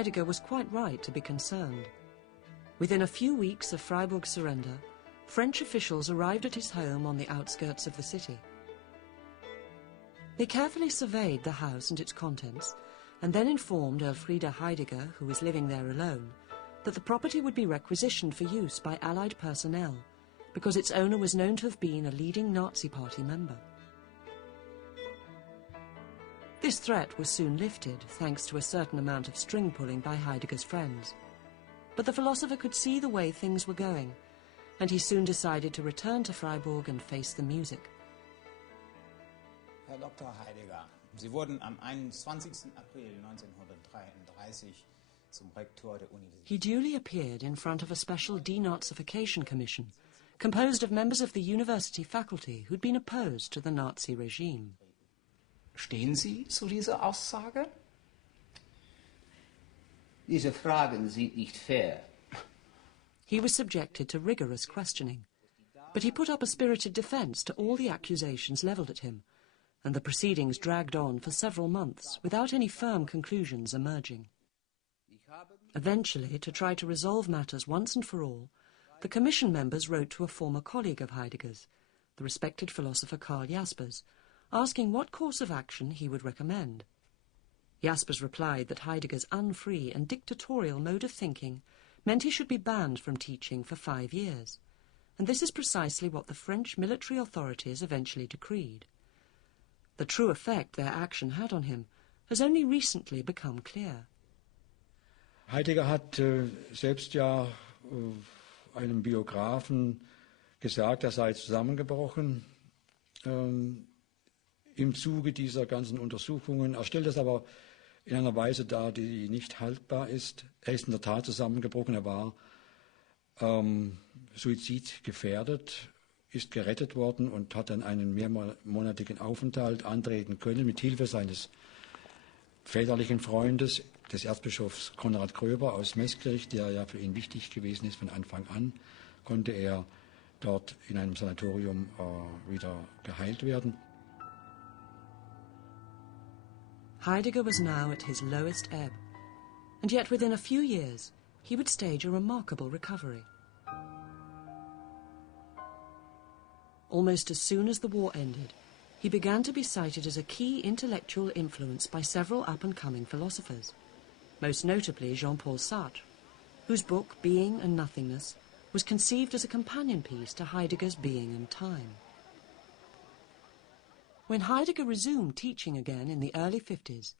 Heidegger was quite right to be concerned. Within a few weeks of Freiburg's surrender, French officials arrived at his home on the outskirts of the city. They carefully surveyed the house and its contents, and then informed Elfriede Heidegger, who was living there alone, that the property would be requisitioned for use by Allied personnel, because its owner was known to have been a leading Nazi Party member. This threat was soon lifted, thanks to a certain amount of string-pulling by Heidegger's friends. But the philosopher could see the way things were going, and he soon decided to return to Freiburg and face the music. Herr Dr. Heidegger, Sie wurden am 21. April 1933 zum Rektor der Universität. He duly appeared in front of a special denazification commission, composed of members of the university faculty who'd been opposed to the Nazi regime. Stehen Sie zu dieser Aussage? Diese Fragen sind nicht fair. He was subjected to rigorous questioning, but he put up a spirited defence to all the accusations levelled at him, and the proceedings dragged on for several months without any firm conclusions emerging. Eventually, to try to resolve matters once and for all, the commission members wrote to a former colleague of Heidegger's, the respected philosopher Karl Jaspers, asking what course of action he would recommend. Jaspers replied that Heidegger's unfree and dictatorial mode of thinking meant he should be banned from teaching for 5 years, and this is precisely what the French military authorities eventually decreed. The true effect their action had on him has only recently become clear. Heidegger hat selbst ja einem Biografen gesagt, er sei zusammengebrochen im Zuge dieser ganzen Untersuchungen. Er stellt es aber in einer Weise dar, die nicht haltbar ist. Er ist in der Tat zusammengebrochen, er war suizidgefährdet, ist gerettet worden und hat dann einen mehrmonatigen Aufenthalt antreten können, mit Hilfe seines väterlichen Freundes, des Erzbischofs Konrad Gröber aus Meßkirch, der ja für ihn wichtig gewesen ist von Anfang an, konnte er dort in einem Sanatorium wieder geheilt werden. Heidegger was now at his lowest ebb, and yet within a few years he would stage a remarkable recovery. Almost as soon as the war ended, he began to be cited as a key intellectual influence by several up-and-coming philosophers, most notably Jean-Paul Sartre, whose book Being and Nothingness was conceived as a companion piece to Heidegger's Being and Time. When Heidegger resumed teaching again in the early 50s,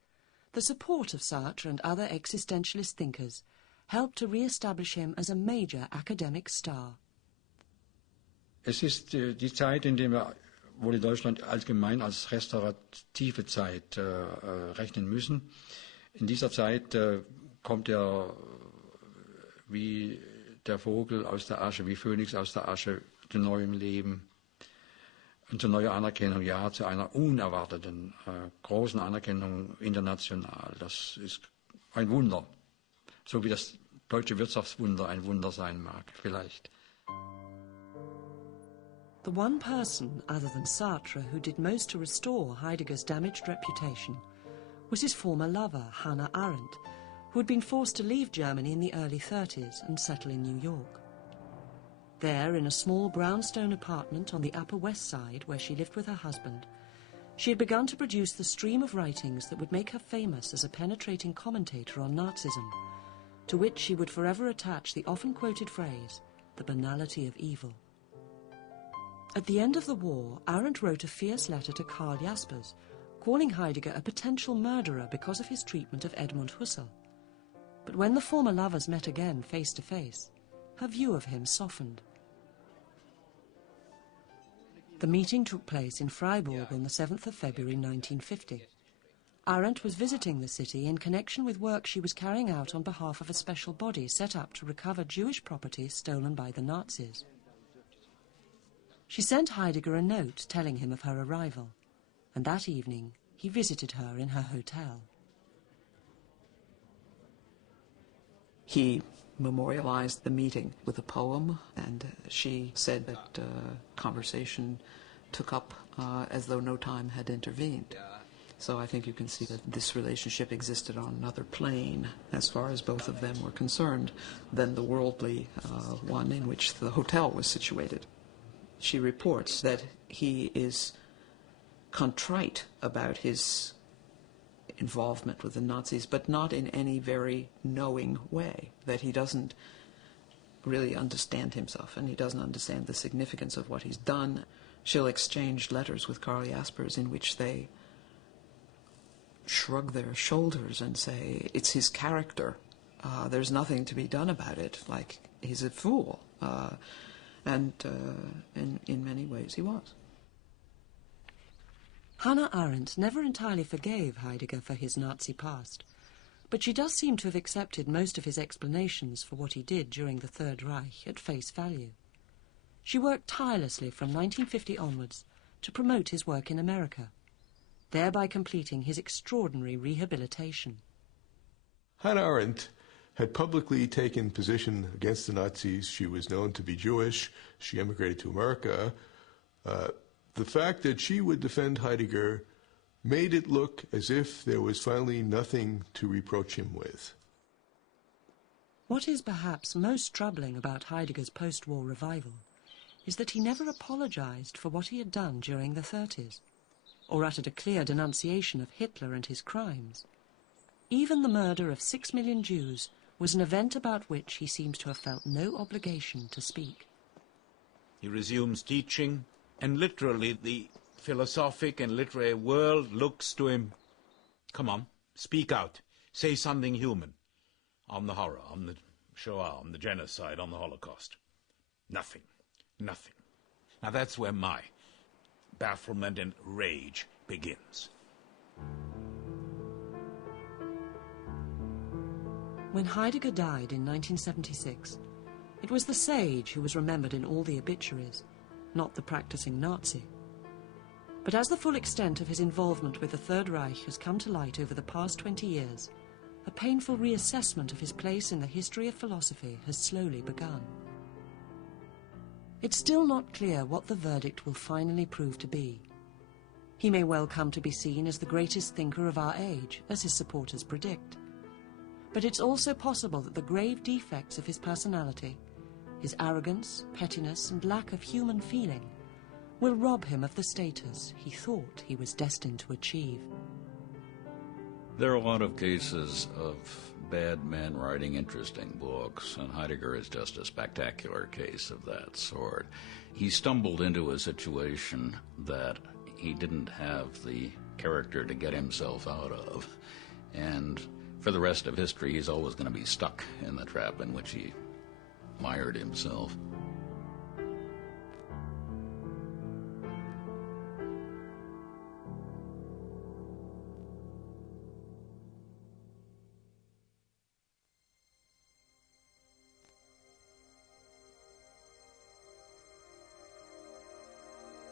the support of Sartre and other existentialist thinkers helped to re-establish him as a major academic star. Es ist die Zeit, in der wohl in Deutschland allgemein als restaurative Zeit rechnen müssen. In dieser Zeit kommt er wie der Vogel aus der Asche, wie Phönix aus der Asche, zu neuem Leben und zu neuer Anerkennung, ja, zu einer unerwarteten, großen Anerkennung international. Das ist ein Wunder, so wie das deutsche Wirtschaftswunder ein Wunder sein mag, vielleicht. The one person, other than Sartre, who did most to restore Heidegger's damaged reputation was his former lover, Hannah Arendt, who had been forced to leave Germany in the early 30s and settle in New York. There, in a small brownstone apartment on the Upper West Side where she lived with her husband, she had begun to produce the stream of writings that would make her famous as a penetrating commentator on Nazism, to which she would forever attach the often-quoted phrase, the banality of evil. At the end of the war, Arendt wrote a fierce letter to Karl Jaspers, calling Heidegger a potential murderer because of his treatment of Edmund Husserl. But when the former lovers met again face to face, her view of him softened. The meeting took place in Freiburg on the 7th of February 1950. Arendt was visiting the city in connection with work she was carrying out on behalf of a special body set up to recover Jewish property stolen by the Nazis. She sent Heidegger a note telling him of her arrival, and that evening he visited her in her hotel. He memorialized the meeting with a poem, and she said that conversation took up as though no time had intervened. So I think you can see that this relationship existed on another plane, as far as both of them were concerned, than the worldly one in which the hotel was situated. She reports that he is contrite about his involvement with the Nazis, but not in any very knowing way, that he doesn't really understand himself, and he doesn't understand the significance of what he's done. She'll exchange letters with Karl Jaspers in which they shrug their shoulders and say, it's his character. There's nothing to be done about it. Like, he's a fool. And in many ways he was. Hannah Arendt never entirely forgave Heidegger for his Nazi past, but she does seem to have accepted most of his explanations for what he did during the Third Reich at face value. She worked tirelessly from 1950 onwards to promote his work in America, thereby completing his extraordinary rehabilitation. Hannah Arendt had publicly taken position against the Nazis. She was known to be Jewish. She emigrated to America. The fact that she would defend Heidegger made it look as if there was finally nothing to reproach him with. What is perhaps most troubling about Heidegger's post-war revival is that he never apologized for what he had done during the 30s, or uttered a clear denunciation of Hitler and his crimes. Even the murder of 6 million Jews was an event about which he seems to have felt no obligation to speak. He resumes teaching, and literally the philosophic and literary world looks to him. Come on, speak out, say something human on the horror, on the Shoah, on the genocide, on the Holocaust. Nothing. Nothing. Now that's where my bafflement and rage begins. When Heidegger died in 1976, it was the sage who was remembered in all the obituaries, not the practicing Nazi. But as the full extent of his involvement with the Third Reich has come to light over the past 20 years, a painful reassessment of his place in the history of philosophy has slowly begun. It's still not clear what the verdict will finally prove to be. He may well come to be seen as the greatest thinker of our age, as his supporters predict. But it's also possible that the grave defects of his personality, his arrogance, pettiness, and lack of human feeling, will rob him of the status he thought he was destined to achieve. There are a lot of cases of bad men writing interesting books, and Heidegger is just a spectacular case of that sort. He stumbled into a situation that he didn't have the character to get himself out of, and for the rest of history he's always going to be stuck in the trap in which he mired himself.